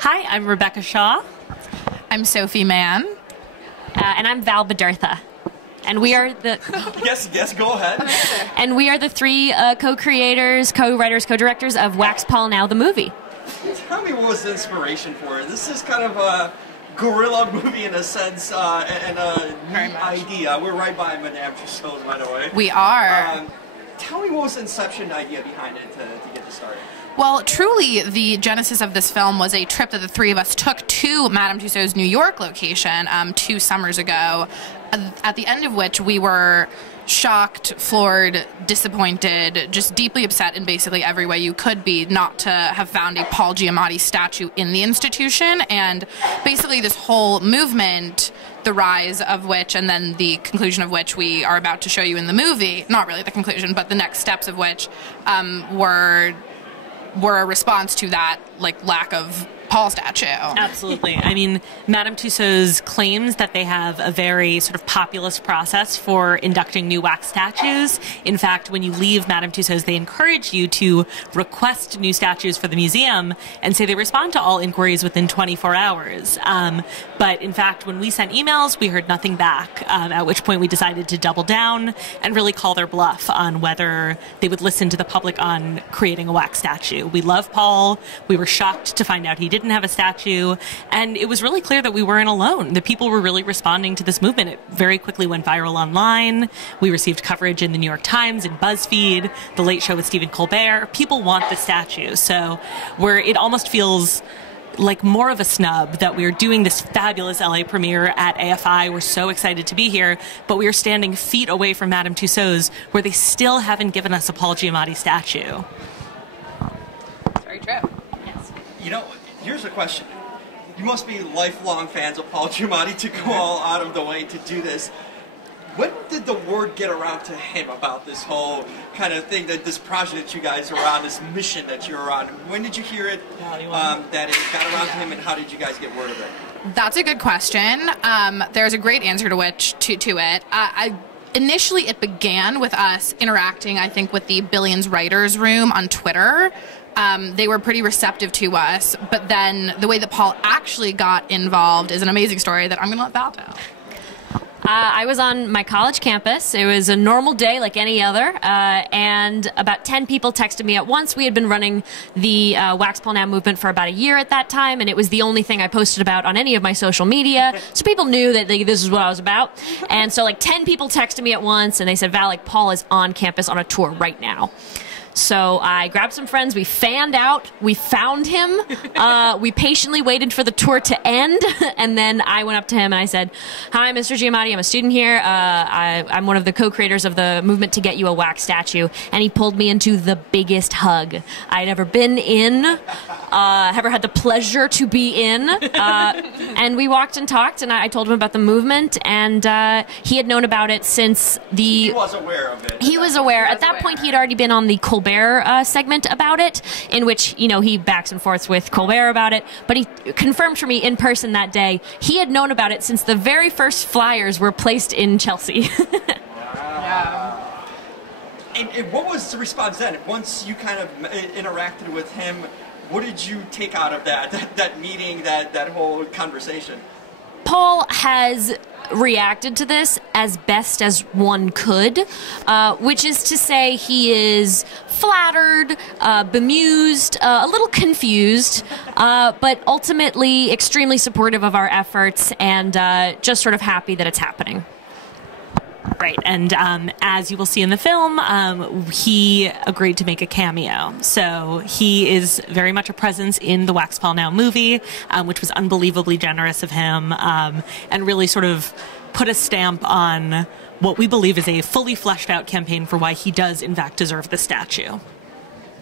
Hi, I'm Rebecca Shaw. I'm Sophie Mann. And I'm Bodurtha. And we are the yes, go ahead. and we are the three co-creators, co-writers, co-directors of Wax Paul Now the movie. Tell me what was the inspiration for it. This is kind of a guerrilla movie in a sense, and a neat idea. We're right by Madame Tussauds, by the way. We are. Tell me what was the inception idea behind it to get this started. Well, truly, the genesis of this film was a trip that the three of us took to Madame Tussauds' New York location 2 summers ago, at the end of which we were shocked, floored, disappointed, just deeply upset in basically every way you could be not to have found a Paul Giamatti statue in the institution. And basically this whole movement, the rise of which and then the conclusion of which we are about to show you in the movie, not really the conclusion, but the next steps of which were a response to that lack of Paul statue. Absolutely. I mean, Madame Tussauds claims that they have a very sort of populist process for inducting new wax statues. In fact, when you leave Madame Tussauds, they encourage you to request new statues for the museum and say they respond to all inquiries within 24 hours. But in fact, when we sent emails, we heard nothing back, at which point we decided to double down and really call their bluff on whether they would listen to the public on creating a wax statue. We love Paul. We were shocked to find out he didn't have a statue, and it was really clear that we weren't alone. The people were really responding to this movement. It very quickly went viral online. We received coverage in the New York Times and BuzzFeed, The Late Show with Stephen Colbert. People want the statue, so it almost feels like more of a snub that we're doing this fabulous LA premiere at AFI. We're so excited to be here, but we are standing feet away from Madame Tussauds, where they still haven't given us a Paul Giamatti statue. It's very true. You know, here's a question. You must be lifelong fans of Paul Giamatti to go all out of the way to do this. When did the word get around to him about this whole kind of thing, that this project that you guys are on, this mission that you're on? When did you hear it, that it got around to him, and how did you guys get word of it? That's a good question. There's a great answer to it. Initially, it began with us interacting, I think, with the Billions Writers Room on Twitter. They were pretty receptive to us, but then the way that Paul actually got involved is an amazing story that I'm going to let Val tell. I was on my college campus. It was a normal day like any other, and about 10 people texted me at once. We had been running the Wax Paul Now movement for about a year at that time, and it was the only thing I posted about on any of my social media, so people knew that this is what I was about. And so 10 people texted me at once, and they said, Val, Paul is on campus on a tour right now. So I grabbed some friends, we fanned out, we found him, we patiently waited for the tour to end, and then I went up to him and I said, hi, Mr. Giamatti, I'm a student here, I'm one of the co-creators of the movement to get you a wax statue, and he pulled me into the biggest hug I'd ever been in, ever had the pleasure to be in, and we walked and talked, and I told him about the movement, and he had known about it since the... He was aware of it. He was aware. At that point, he had already been on the Colbert segment about it, in which, he backs and forths with Colbert about it, but he confirmed for me in person that day he had known about it since the very first flyers were placed in Chelsea. Wow. And what was the response then? Once you kind of interacted with him, what did you take out of that meeting, that whole conversation? Paul has reacted to this as best as one could, which is to say he is flattered, bemused, a little confused, but ultimately extremely supportive of our efforts and just sort of happy that it's happening. Right, and as you will see in the film, he agreed to make a cameo. So he is very much a presence in the Wax Paul Now movie, which was unbelievably generous of him, and really sort of put a stamp on what we believe is a fully fleshed out campaign for why he does in fact deserve the statue.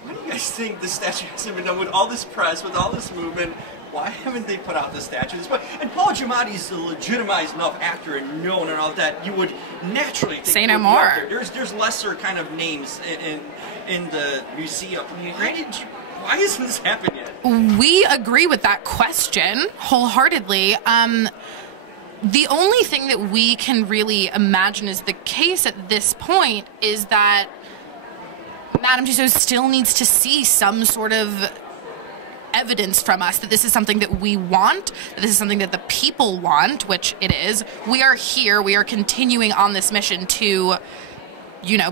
Why do you guys think the statue hasn't been done with all this press, with all this movement? Why haven't they put out the statues? And Paul Giamatti is a legitimized enough actor and known and all that, you would naturally think say no more. There's lesser kind of names in the museum. Why hasn't this happened yet? We agree with that question wholeheartedly. The only thing that we can really imagine is the case at this point is that Madame Tussauds still needs to see some sort of evidence from us that this is something that we want, that this is something that the people want, which it is. We are here. We are continuing on this mission to,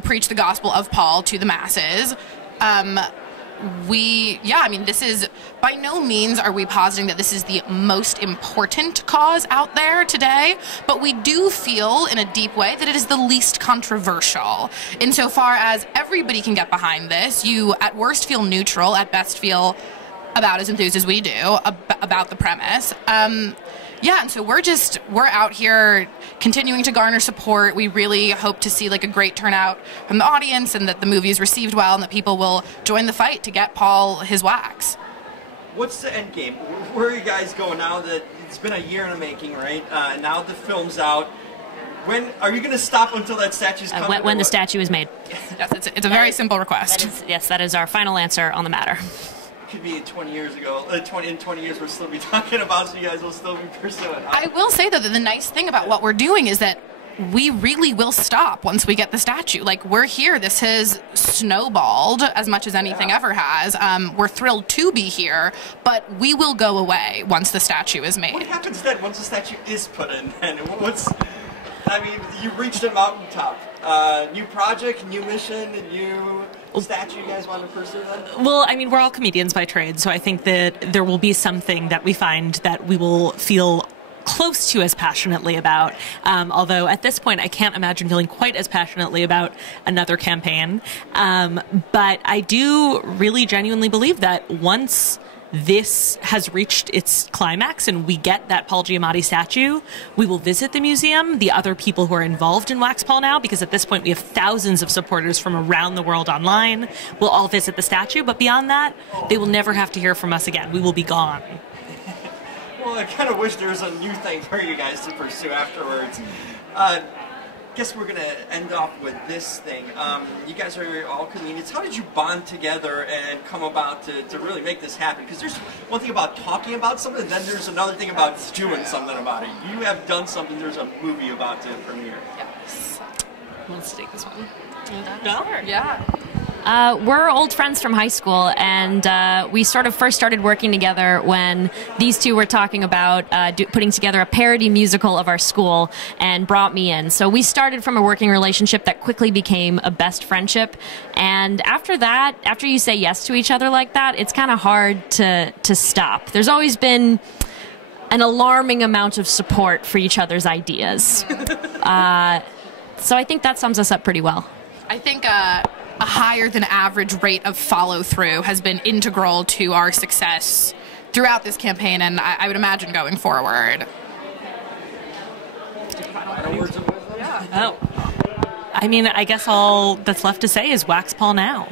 preach the gospel of Paul to the masses. This is, by no means are we positing that this is the most important cause out there today, but we do feel in a deep way that it is the least controversial. Insofar as everybody can get behind this, you at worst feel neutral, at best feel about as enthused as we do about the premise. And so we're out here continuing to garner support. We really hope to see like a great turnout from the audience, and that the movie is received well, and that people will join the fight to get Paul his wax. What's the end game? Where are you guys going now that it's been a year in the making, right? Now the film's out. When are you going to stop until that statue's coming? When the statue is made. Yes, it's a very simple request. That is our final answer on the matter. Could be 20 years ago. In 20 years, we'll still be talking about, so you guys will still be pursuing. I will say, though, that the nice thing about what we're doing is that we really will stop once we get the statue. Like, we're here. This has snowballed as much as anything ever has. We're thrilled to be here, but we will go away once the statue is made. What happens then once the statue is put in? And you reached a mountaintop. New project, new mission, new statue you guys want to pursue then? Well, we're all comedians by trade, so I think that there will be something that we find that we will feel close to as passionately about. Although at this point, I can't imagine feeling quite as passionately about another campaign. But I do really genuinely believe that once this has reached its climax and we get that Paul Giamatti statue, we will visit the museum, the other people who are involved in Wax Paul now, because at this point we have thousands of supporters from around the world online. We'll all visit the statue, but beyond that, they will never have to hear from us again. We will be gone. Well, I kind of wish there was a new thing for you guys to pursue afterwards. Guess we're going to end off with this thing. You guys are all comedians. How did you bond together and come about to really make this happen? Because there's one thing about talking about something, and then there's another thing about doing something about it. You have done something. There's a movie about to premiere. Yes. Let's take this one. Sure. Yeah. We're old friends from high school, and we sort of first started working together when these two were talking about putting together a parody musical of our school, and brought me in. So we started from a working relationship that quickly became a best friendship. And after that, after you say yes to each other like that, it's kind of hard to stop. There's always been an alarming amount of support for each other's ideas. So I think that sums us up pretty well. I think a higher than average rate of follow through has been integral to our success throughout this campaign, and I would imagine going forward. I guess all that's left to say is Wax Paul now.